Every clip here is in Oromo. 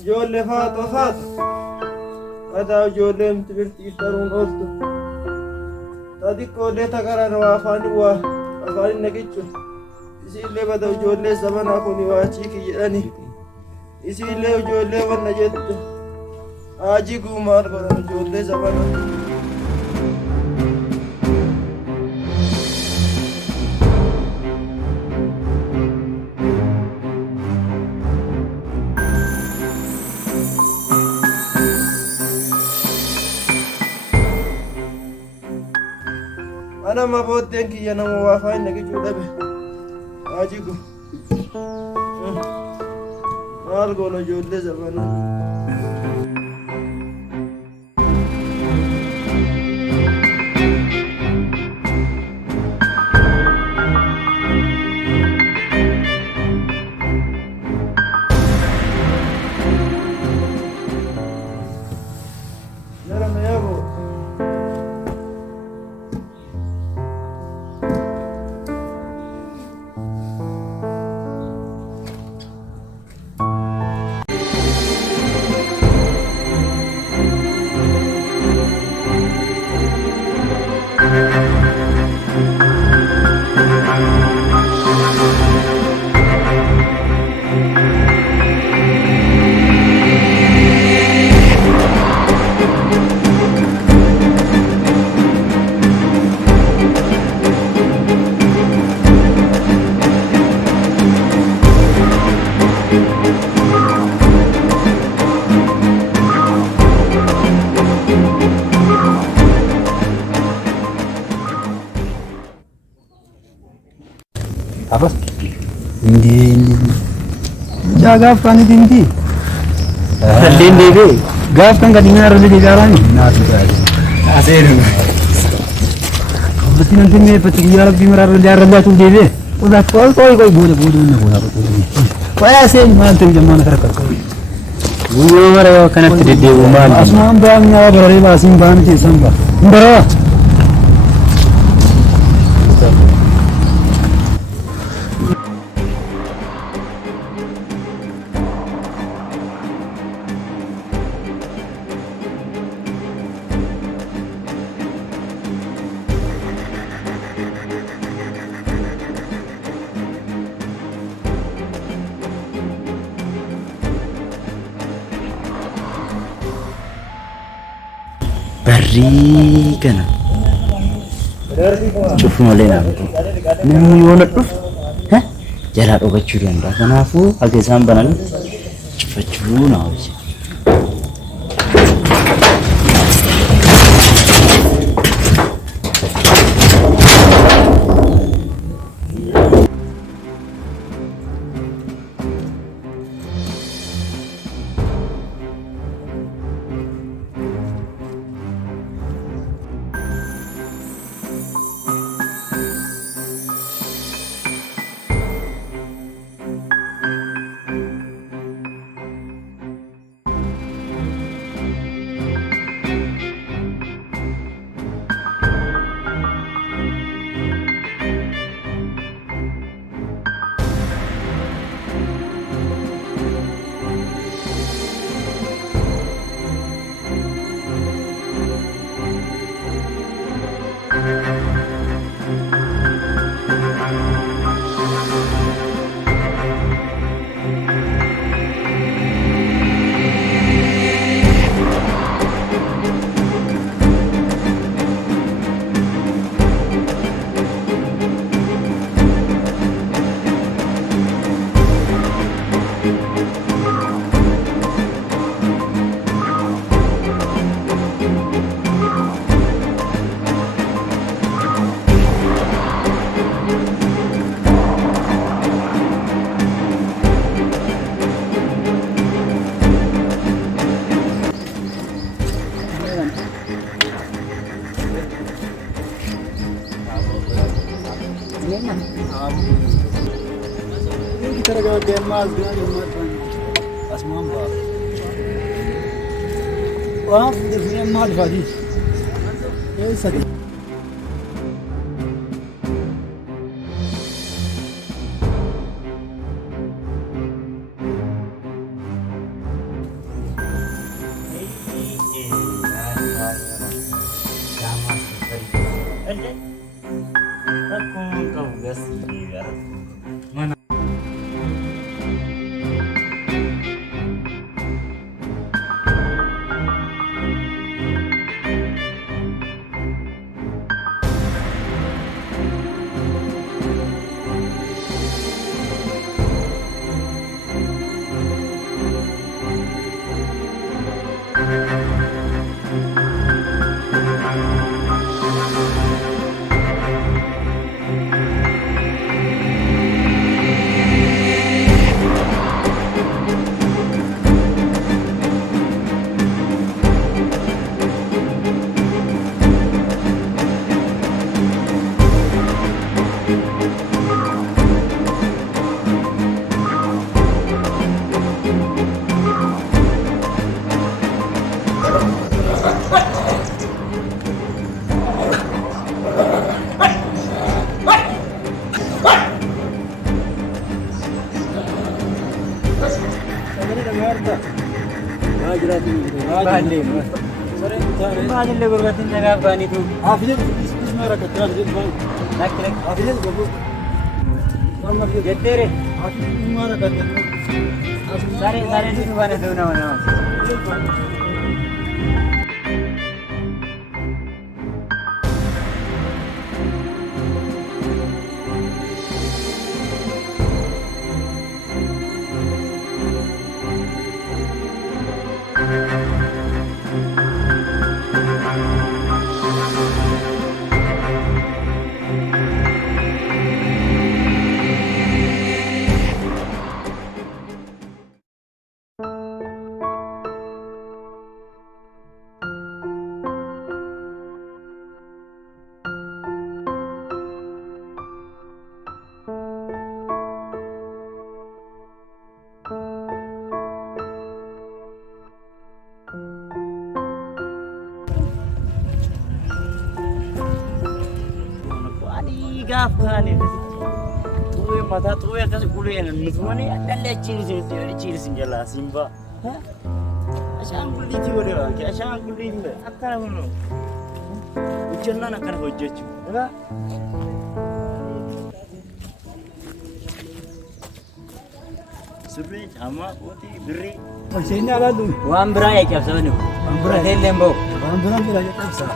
ijoollee faatoo faatu adaa ijoollee timirtii taruun ooltu xiqqoollee taqaraan waa afaan naqichu isiillee bada ijoollee zamanaa kun waa chiiki jedhani isiillee ijoollee wanna jettu haajii guumaan godhan ijoollee zamanaa. Ana mabooddeen kiyya nama waa afaan naqachuu dhabe haajigu maal goona ijoollee zamanaa. Apa? Hindi. Jaga apa nih hindi? Hindi be. Gaf kan kadingan harus dijarani. Nasi jadi. Asal. Betul nanti me petinggal bimar harus dijarani tuh deh. Udah koi bodoh nih bodoh. Kayak sih mantul zaman kerja. Gua mereka kan tidak di rumah. Asman bangnya berari basim bang sih sambal. Berapa? Beri kana cufu malee naafatu namni yoo na dhufu jalaa dhokachuu danda'a. Kanaafuu akka isaan banan cufachuu na hojii. Mas Asmamba. Wah, dia mal vadis. Essa Rakkoon qabu gasii mana. Maajillee gurgurtiin nagaa baaniitu. Afillee isma rakkachaa jiru. Lakki Afillee gogu. jetteere. Afillee rakkachaa jiru. Saree jiru baane ta'uu nama. Gaaf kaane tuwe mata tuwe akas kulee na nutmani adalle ciirisin jala simba ashaan kulliti wale waanke ashaan kulliti akkana hunno uchannaan akkana hojjechu surree caammaa kootii birrii Hojjenni alaaduu. waan biraa eeggabsabani waan biraa teelleen ba'u Waan biraan jira jechuudha.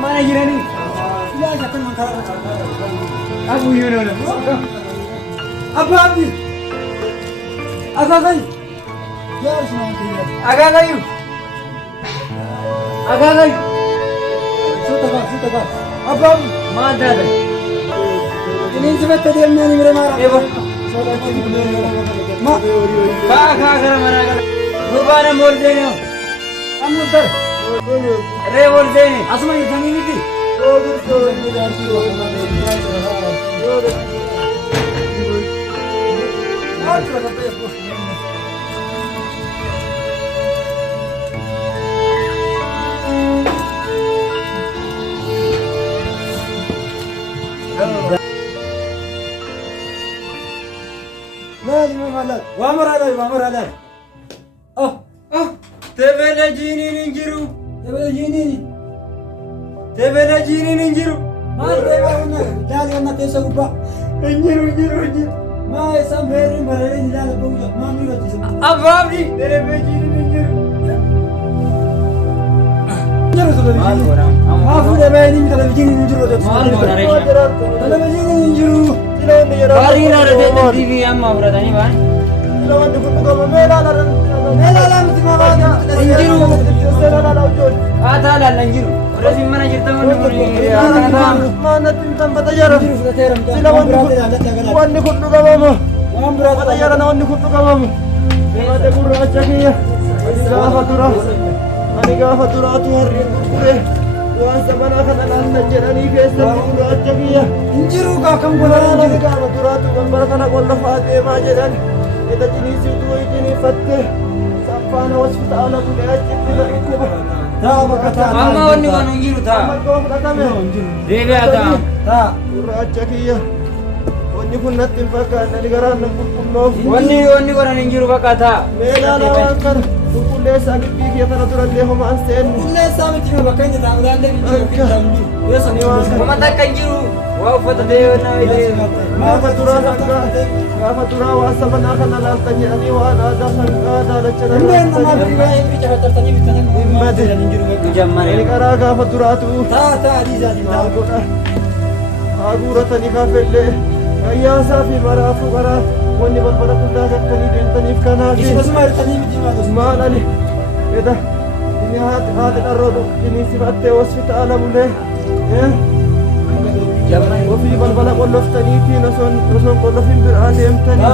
Mana jirani? Ya jatuh mangkara. Abu Yuno. Abu Abdi. Agagai. Ya semua. Agagai. Agagai. Sudah. Abu Abdi. Mana ada? Ini sebab tadi yang ni mereka marah. Ebo. Ma. Kak mana? Gurbana mordeni. Kamu ter. Re mordeni. Asma ini kami ini. Wamar ada. Oh, tebele jinin injiru. Tebele jinin injiru. Mal tebele jali na tesa guba. Injiru. Ma esa meri marere ni jala buja. Ma mi gati sa. Ababdi tebele jinin injiru. Injiru so tebele. Ma fu tebele ni tebele jinin injiru. Mal marere. Tebele jinin injiru. Sila ni yara. Bari na rete TV amma uradani ba. Sila ni kutu mela la mtima bana. Injiru. Sila la ujol. Ata la injiru. Ora simmana jirta manni muri. Mana tim batajara. Sila wanni kutu kabamu. Batajara na wanni kutu kabamu. Mate kurra achakiya. Aniga fatura tu harri kure. Wan sabana kana nan jerani kesa kurra achakiya. Injiru ka kam bola aniga fatura tu gambara kana golla faate ma jeran. Ita jinisi tu ini fatte. Sampana hospital kule achitti na ikuba. Amma wanni waan injiru ta. Deebi ata. Ta kurra achakiya. Wanni kun natti hin fakkaanne ani garaan nan qulqulloof. Wanni godhan hin jiru fakkaata. Meelaalaa waan kana qulqulleessaa gibbii kee kana durallee homaa hin seenne. Qulqulleessaa miti bakka inni taa'ulaallee ni jiru fi dambi. Homa takka hin jiru. Waa uffata ta'ee na illee. Gaafa duraa waa sabanaa kana laaltan jedhanii waan aadaa sangaa daalacha na laaltan. Inni karaa gaafa duraatu. Maal godha? Haa guuratanii kaafellee. Gayyaasaa fi maraafuu karaa wanni balbala hundaa gattanii deemtaniif kanaaf. Maal ani edda inni haati dharroo inni sifattee hospitaala bulee. Ofii balbala qolloftaniitiin osoon qollofin biraa deemtanii.